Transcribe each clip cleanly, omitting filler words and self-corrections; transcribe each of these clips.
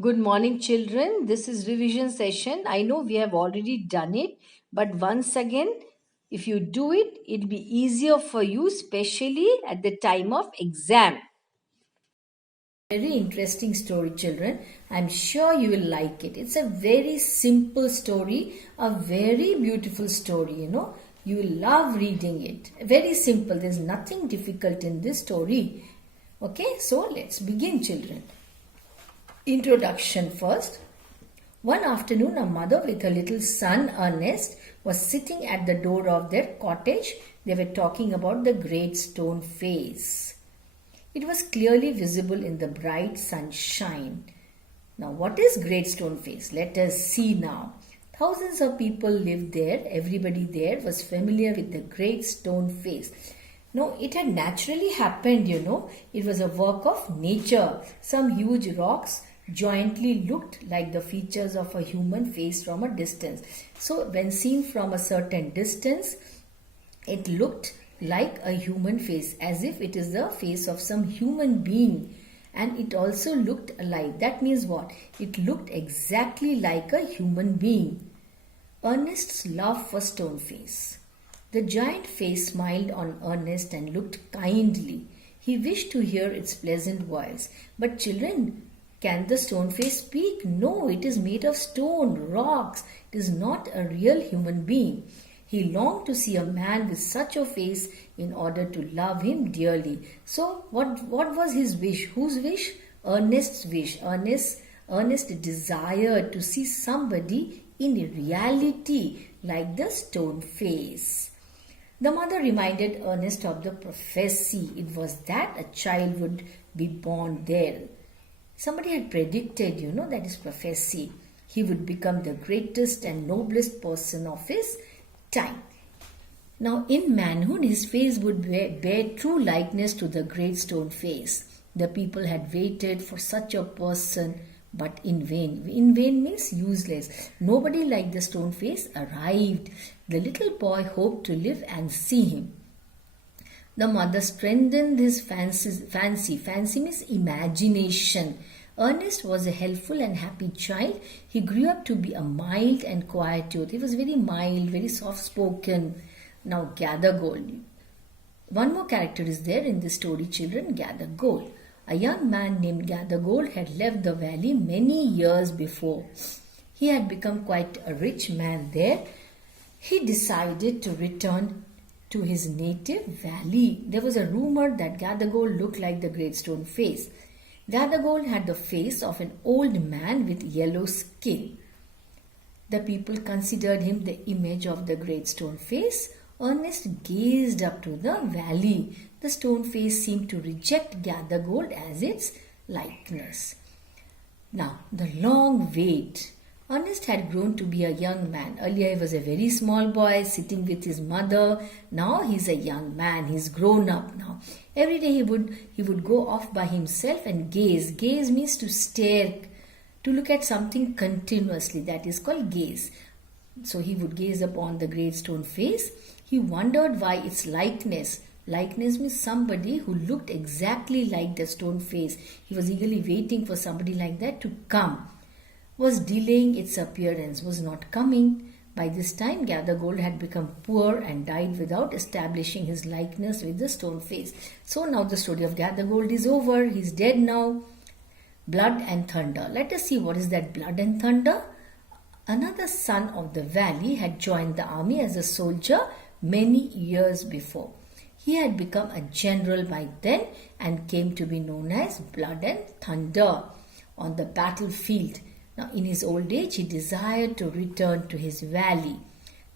Good morning, children. This is revision session. I know we have already done it, but once again, if you do it, it'll be easier for you, especially at the time of exam. Very interesting story, children. I'm sure you will like it. It's a very simple story, a very beautiful story. You will love reading it. Very simple. There's nothing difficult in this story. Okay, so let's begin, children. Introduction first. One afternoon, a mother with her little son Ernest was sitting at the door of their cottage. They were talking about the great stone face. It was clearly visible in the bright sunshine. Now, what is Great Stone Face? Let us see now. Thousands of people lived there. Everybody there was familiar with the Great Stone Face. No, it had naturally happened. It was a work of nature. Some huge rocks jointly looked like the features of a human face from a distance. So, when seen from a certain distance, it looked like a human face, as if it is the face of some human being. And it also looked alive. That means what? It looked exactly like a human being. Ernest's love for stone face. The giant face smiled on Ernest and looked kindly. He wished to hear its pleasant voice. But children, can the stone face speak? No, it is made of stone, rocks. It is not a real human being. He longed to see a man with such a face in order to love him dearly. So, what was his wish? Whose wish? Ernest's wish. Ernest desired to see somebody in reality like the stone face. The mother reminded Ernest of the prophecy. It was that a child would be born there. Somebody had predicted, that is prophecy. He would become the greatest and noblest person of his time. Now, in manhood, his face would bear true likeness to the great stone face. The people had waited for such a person, but in vain. In vain means useless. Nobody like the stone face arrived. The little boy hoped to live and see him. The mother strengthened his fancy. Fancy means imagination. Ernest was a helpful and happy child. He grew up to be a mild and quiet youth. He was very mild, very soft spoken. Now, gather gold. One more character is there in this story, children. Gather gold. A young man named Gather Gold had left the valley many years before. He had become quite a rich man there. He decided to return to his native valley. There was a rumor that Gather Gold looked like the great stone face. Gather Gold had the face of an old man with yellow skin. The people considered him the image of the great stone face. Ernest gazed up to the valley. The stone face seemed to reject Gather Gold as its likeness. Now, the long wait. Ernest had grown to be a young man. Earlier he was a very small boy sitting with his mother. Now he's a young man. He's grown up now. Every day he would go off by himself and gaze. Gaze means to stare, to look at something continuously. That is called gaze. So he would gaze upon the great stone face. He wondered why its likeness means somebody who looked exactly like the stone face. He was eagerly waiting for somebody like that to come. Was delaying its appearance, was not coming. By this time, Gather Gold had become poor and died without establishing his likeness with the stone face. So now the story of Gather Gold is over. He's dead now. Blood and thunder. Let us see what is that blood and thunder. Another son of the valley had joined the army as a soldier many years before. He had become a general by then and came to be known as Blood and Thunder on the battlefield. Now, in his old age, he desired to return to his valley.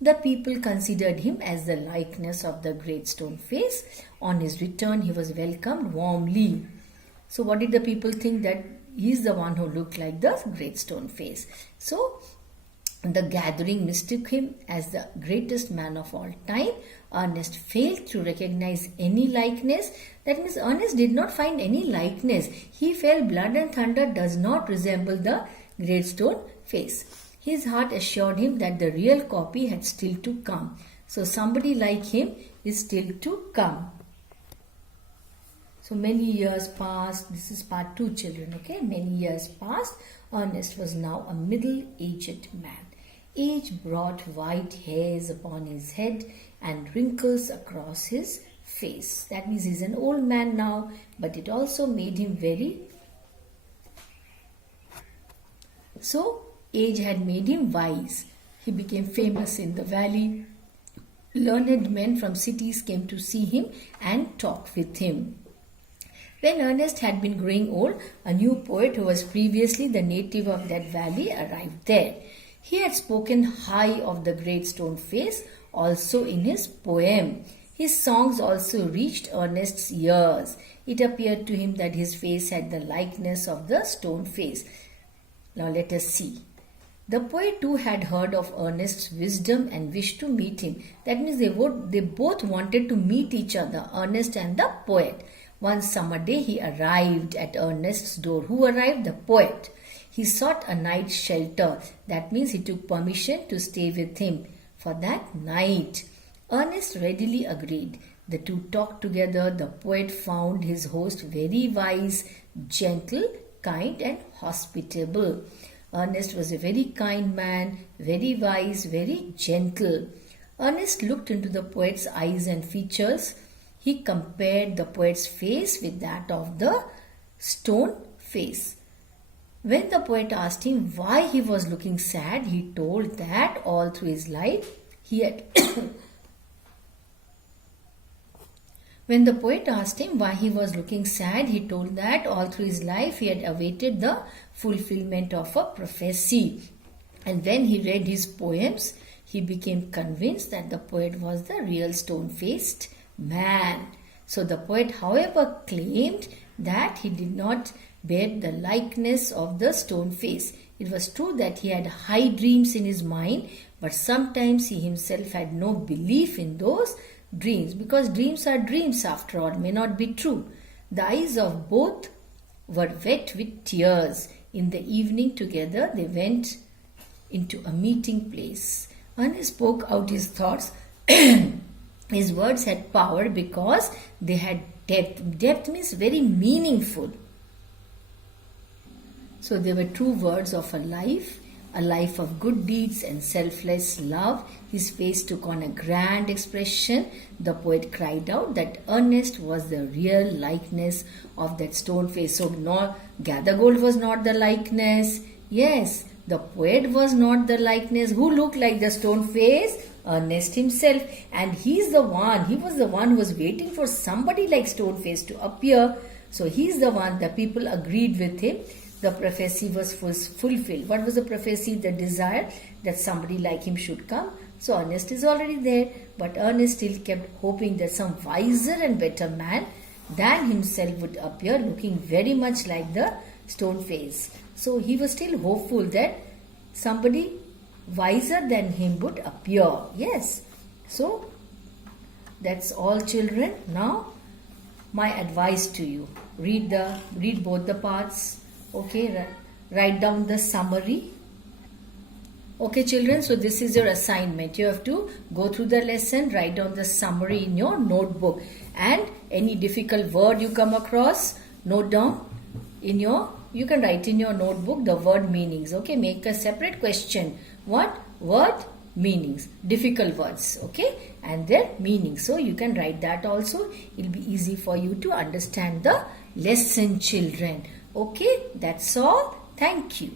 The people considered him as the likeness of the great stone face. On his return, he was welcomed warmly. So, what did the people think? That he is the one who looked like the great stone face. So, the gathering mistook him as the greatest man of all time. Ernest failed to recognize any likeness. That means Ernest did not find any likeness. He felt Blood and Thunder does not resemble the great stone face. His heart assured him that the real copy had still to come. So somebody like him is still to come. So many years passed. This is part 2, children. Okay, many years passed. Ernest was now a middle-aged man. Age brought white hairs upon his head and wrinkles across his face. That means he's an old man now, but it also made him very... So, age had made him wise. He became famous in the valley. Learned men from cities came to see him and talk with him. When Ernest had been growing old, a new poet who was previously the native of that valley arrived there. He had spoken high of the great stone face also in his poem. His songs also reached Ernest's ears. It appeared to him that his face had the likeness of the stone face. Now let us see. The poet too had heard of Ernest's wisdom and wished to meet him. That means they both wanted to meet each other, Ernest and the poet. One summer day he arrived at Ernest's door. Who arrived? The poet. He sought a night's shelter. That means he took permission to stay with him for that night. Ernest readily agreed. The two talked together. The poet found his host very wise, gentle, kind and hospitable. Ernest was a very kind man, very wise, very gentle. Ernest looked into the poet's eyes and features. He compared the poet's face with that of the stone face. When the poet asked him why he was looking sad, he told that all through his life he had When the poet asked him why he was looking sad, he told that all through his life he had awaited the fulfillment of a prophecy. And when he read his poems, he became convinced that the poet was the real stone-faced man. So the poet, however, claimed that he did not bear the likeness of the stone face. It was true that he had high dreams in his mind, but sometimes he himself had no belief in those dreams, because dreams are dreams after all, may not be true. The eyes of both were wet with tears. In the evening together they went into a meeting place. Ernest spoke out his thoughts. His words had power because they had depth. Depth means very meaningful. So they were true words of a life of good deeds and selfless love. His face took on a grand expression. The poet cried out that Ernest was the real likeness of that stone face. So Gathergold was not the likeness. Yes, the poet was not the likeness. Who looked like the stone face? Ernest himself. And he was the one who was waiting for somebody like stone face to appear. So he's the one. The people agreed with him. The prophecy was fulfilled. What was the prophecy? The desire that somebody like him should come. So Ernest is already there, but Ernest still kept hoping that some wiser and better man than himself would appear, looking very much like the stone face. So he was still hopeful that somebody wiser than him would appear. Yes. So that's all, children. Now my advice to you: read both the parts. Okay, write down the summary. Okay, children, so this is your assignment. You have to go through the lesson, write down the summary in your notebook, and any difficult word you come across, note down you can write in your notebook the word meanings. Okay, make a separate question. What word meanings? Difficult words, okay, and their meanings. So you can write that also. It will be easy for you to understand the lesson, children. Okay, that's all. Thank you.